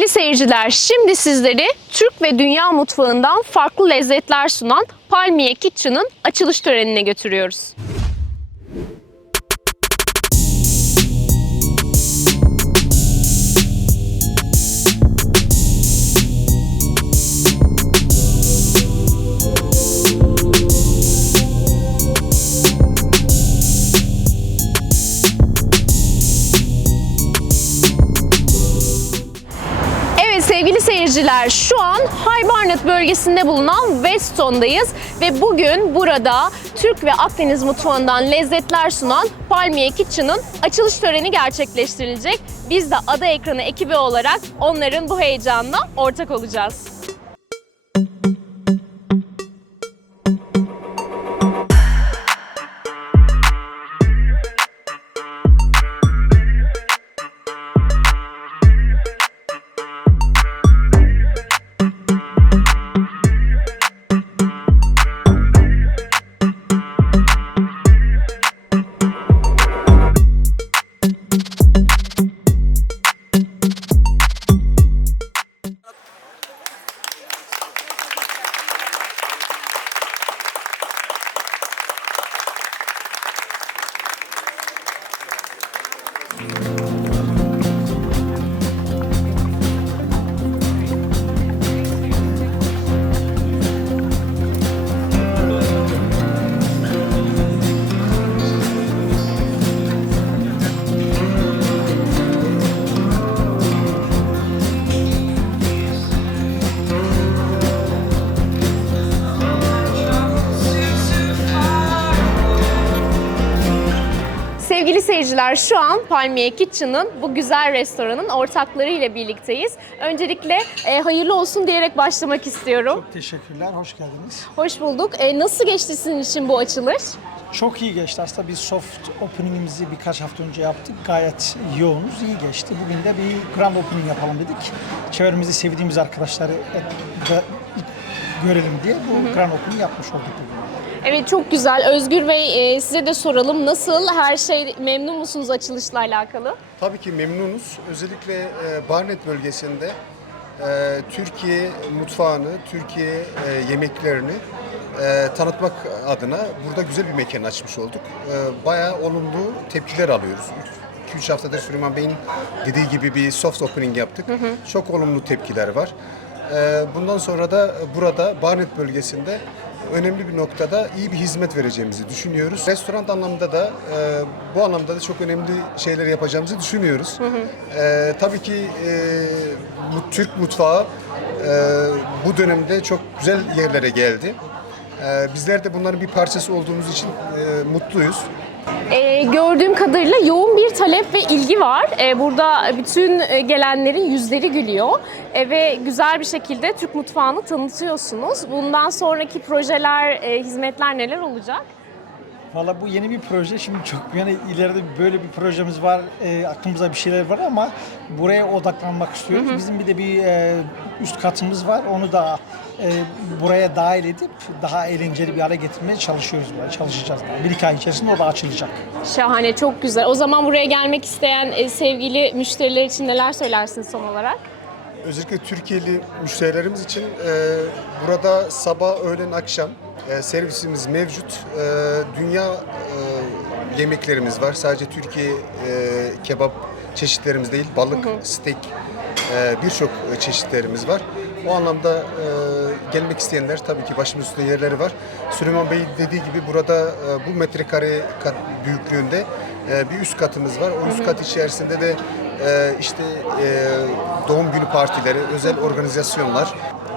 Sevgili seyirciler, şimdi sizleri Türk ve dünya mutfağından farklı lezzetler sunan Palmiye Kitchen'ın açılış törenine götürüyoruz. Barnet bölgesinde bulunan Weston'dayız ve bugün burada Türk ve Akdeniz mutfağından lezzetler sunan Palmiye Kitchen'ın açılış töreni gerçekleştirilecek. Biz de Ada Ekranı ekibi olarak onların bu heyecanına ortak olacağız. Sevgili seyirciler şu an Palmiye Kitchen'ın bu güzel restoranın ortakları ile birlikteyiz. Öncelikle e, hayırlı olsun diyerek başlamak istiyorum. Çok teşekkürler, hoş geldiniz. Hoş bulduk. E, nasıl geçti sizin için bu açılış? Çok iyi geçti. Aslında biz soft opening'imizi birkaç hafta önce yaptık. Gayet yoğunuz, iyi geçti. Bugün de bir grand opening yapalım dedik. Çevremizi sevdiğimiz arkadaşları görelim diye bu grand opening yapmış olduk bugün. Evet çok güzel. Özgür Bey e, size de soralım. Nasıl? Her şey memnun musunuz açılışla alakalı? Tabii ki memnunuz. Özellikle e, Barnet bölgesinde e, Türkiye mutfağını, Türkiye e, yemeklerini e, tanıtmak adına burada güzel bir mekan açmış olduk. E, bayağı olumlu tepkiler alıyoruz. 2-3 haftadır Süleyman Bey'in dediği gibi bir soft opening yaptık. Çok olumlu tepkiler var. E, bundan sonra da burada Barnet bölgesinde önemli bir noktada iyi bir hizmet vereceğimizi düşünüyoruz. Restoran anlamında da e, bu anlamda da çok önemli şeyler yapacağımızı düşünüyoruz. E, tabii ki e, Türk mutfağı e, bu dönemde çok güzel yerlere geldi. E, bizler de bunların bir parçası olduğumuz için e, mutluyuz. E, gördüğüm kadarıyla yoğun bir talep ve ilgi var. E, burada bütün e, gelenlerin yüzleri gülüyor E, ve güzel bir şekilde Türk mutfağını tanıtıyorsunuz. Bundan sonraki projeler, e, hizmetler neler olacak? Valla bu yeni bir proje. Şimdi çok yani ileride böyle bir projemiz var. E, aklımızda bir şeyler var ama buraya odaklanmak istiyoruz. Bizim bir de bir e, üst katımız var. Onu da e, buraya dahil edip daha eğlenceli bir hale getirmeye çalışıyoruz. Böyle. Çalışacağız. Daha. Bir iki ay içerisinde o da açılacak. Şahane, çok güzel. O zaman buraya gelmek isteyen e, sevgili müşteriler için neler söylersiniz son olarak? Özellikle Türkiye'li müşterilerimiz için e, burada sabah, öğlen, akşam e, servisimiz mevcut. E, dünya e, yemeklerimiz var. Sadece Türkiye e, kebap çeşitlerimiz değil, balık, steak, e, birçok çeşitlerimiz var. O anlamda e, gelmek isteyenler tabii ki başımız üstünde yerleri var. Süleyman Bey dediği gibi burada e, bu metrekare kat büyüklüğünde e, bir üst katımız var. O üst kat içerisinde de e, işte e, doğum günü partileri, özel organizasyonlar,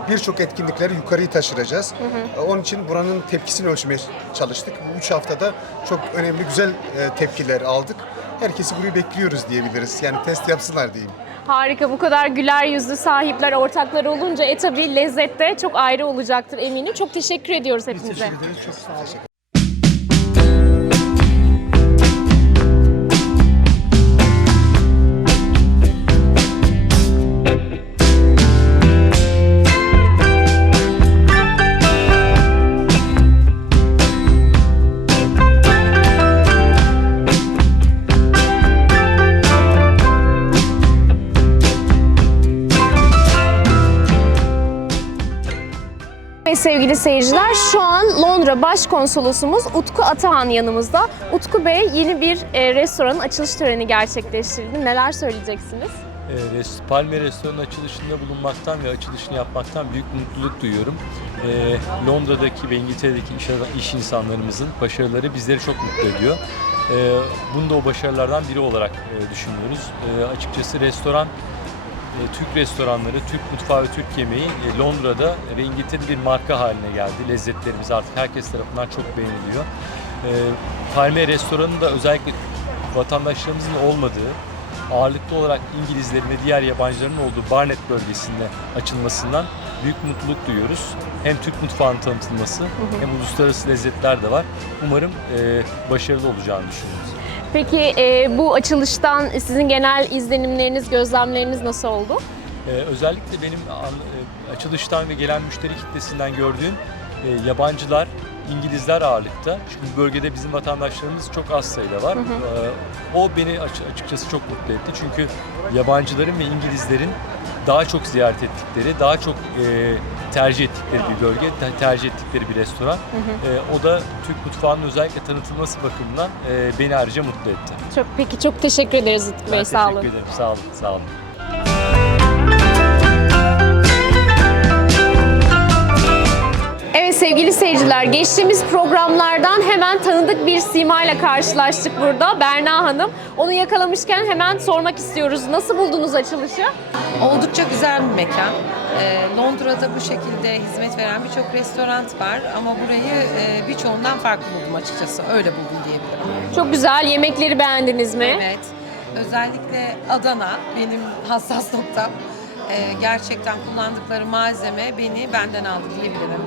birçok etkinlikleri yukarıyı taşıracağız. E, Onun için buranın tepkisini ölçmeye çalıştık. Bu üç haftada çok önemli güzel e, tepkiler aldık. Herkesi burayı bekliyoruz diyebiliriz. Yani test yapsınlar diyeyim. Harika, bu kadar güler yüzlü sahipler, ortaklar olunca e tabii lezzet de çok ayrı olacaktır eminim. Çok teşekkür ediyoruz Biz hepinize. teşekkür ederiz. Çok sağ olun. Sevgili seyirciler şu an Londra Başkonsolosumuz Utku Atahan yanımızda. Utku Bey yeni bir e, restoranın açılış töreni gerçekleştirdi. Neler söyleyeceksiniz? E, Palme Restoran'ın açılışında bulunmaktan ve açılışını yapmaktan büyük mutluluk duyuyorum. E, Londra'daki ve İngiltere'deki iş, iş insanlarımızın başarıları bizleri çok mutlu ediyor. E, bunu da o başarılardan biri olarak e, düşünüyoruz. E, açıkçası restoran, Türk restoranları, Türk mutfağı ve Türk yemeği e, Londra'da İngiltere'de bir marka haline geldi. Lezzetlerimiz artık herkes tarafından çok beğeniliyor. E, Palme Restoranı da özellikle vatandaşlarımızın olmadığı, ağırlıklı olarak İngilizlerin ve diğer yabancıların olduğu Barnet bölgesinde açılmasından büyük mutluluk duyuyoruz. Hem Türk mutfağının tanıtılması hem uluslararası lezzetler de var. Umarım e, başarılı olacağını düşünüyoruz. Peki e, bu açılıştan sizin genel izlenimleriniz, gözlemleriniz nasıl oldu? Ee, özellikle benim e, açılıştan ve gelen müşteri kitlesinden gördüğüm e, yabancılar, İngilizler ağırlıkta. Çünkü bölgede bizim vatandaşlarımız çok az sayıda var. Ee, o beni aç- açıkçası çok mutlu etti. Çünkü yabancıların ve İngilizlerin daha çok ziyaret ettikleri, daha çok e, tercih ettikleri bir bölge, te- tercih ettikleri bir restoran. E, o da Türk mutfağının özellikle tanıtılması bakımından e, beni ayrıca mutlu etti. Çok peki çok teşekkür ederiz Utku Bey. Ben Sağ olun. teşekkür ederim. Sağ olun. Sağ olun. Evet sevgili seyirciler, geçtiğimiz programlardan hemen tanıdık bir simayla karşılaştık burada. Berna Hanım. Onu yakalamışken hemen sormak istiyoruz. Nasıl buldunuz açılışı? Oldukça güzel bir mekan. Ee, Londra'da bu şekilde hizmet veren birçok restoran var ama burayı e, birçoğundan farklı buldum açıkçası. Öyle buldum diyebilirim. Çok güzel. Yemekleri beğendiniz mi? Evet. Özellikle Adana benim hassas noktam. Ee, gerçekten kullandıkları malzeme beni benden aldı diyebilirim.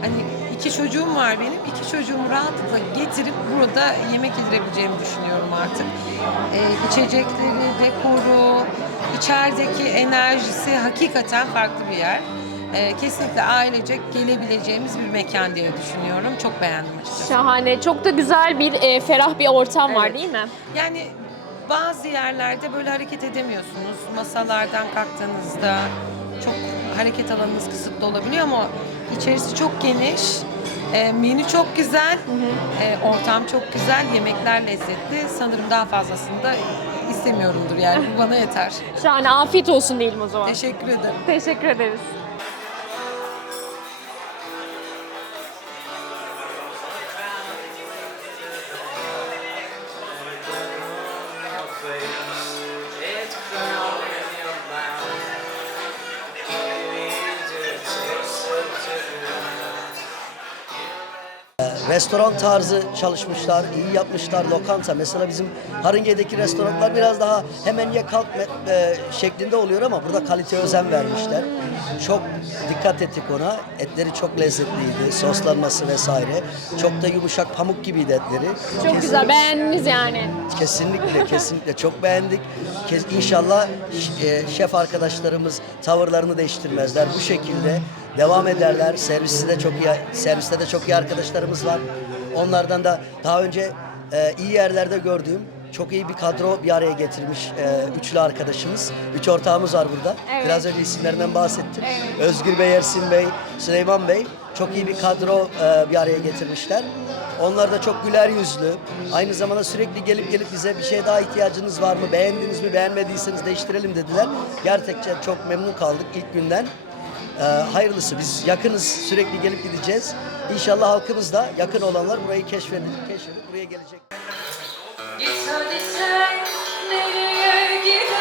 Hani iki çocuğum var benim. İki çocuğumu rahatlıkla getirip burada yemek yedirebileceğimi düşünüyorum artık. Ee, içecekleri, dekoru, içerideki enerjisi hakikaten farklı bir yer. Ee, kesinlikle ailecek gelebileceğimiz bir mekan diye düşünüyorum. Çok beğendim açıkçası. Şahane. Çok da güzel bir e, ferah bir ortam var Evet. değil mi? Yani bazı yerlerde böyle hareket edemiyorsunuz. Masalardan kalktığınızda çok hareket alanınız kısıtlı olabiliyor ama içerisi çok geniş. E, menü çok güzel. E, ortam çok güzel. Yemekler lezzetli. Sanırım daha fazlasını da istemiyorumdur yani. Bu bana yeter. Şahane. Afiyet olsun diyelim o zaman. Teşekkür ederim. Teşekkür ederiz. Restoran tarzı çalışmışlar, iyi yapmışlar lokanta. Mesela bizim Haringey'deki restoranlar biraz daha hemen ye kalk e, şeklinde oluyor ama burada kalite özen vermişler. Çok dikkat ettik ona. Etleri çok lezzetliydi, soslanması vesaire. Çok da yumuşak pamuk gibiydi etleri. Çok Kesin- güzel. Beğendiniz yani. Kesinlikle, kesinlikle çok beğendik. İnşallah e, şef arkadaşlarımız tavırlarını değiştirmezler. Bu şekilde devam ederler. Serviste de çok iyi, serviste de çok iyi arkadaşlarımız var. Onlardan da daha önce e, iyi yerlerde gördüğüm çok iyi bir kadro bir araya getirmiş e, üçlü arkadaşımız. Üç ortağımız var burada. Evet. Biraz önce isimlerinden bahsettim. Özgür Bey, Ersin Bey, Süleyman Bey çok iyi bir kadro e, bir araya getirmişler. Onlar da çok güler yüzlü. Aynı zamanda sürekli gelip gelip bize bir şey daha ihtiyacınız var mı? Beğendiniz mi? Beğenmediyseniz değiştirelim dediler. Gerçekten çok memnun kaldık ilk günden. Ee, hayırlısı biz yakınız sürekli gelip gideceğiz. İnşallah halkımız da yakın olanlar burayı keşfedip, keşfedip buraya gelecek. Git hadi sen nereye gidersin?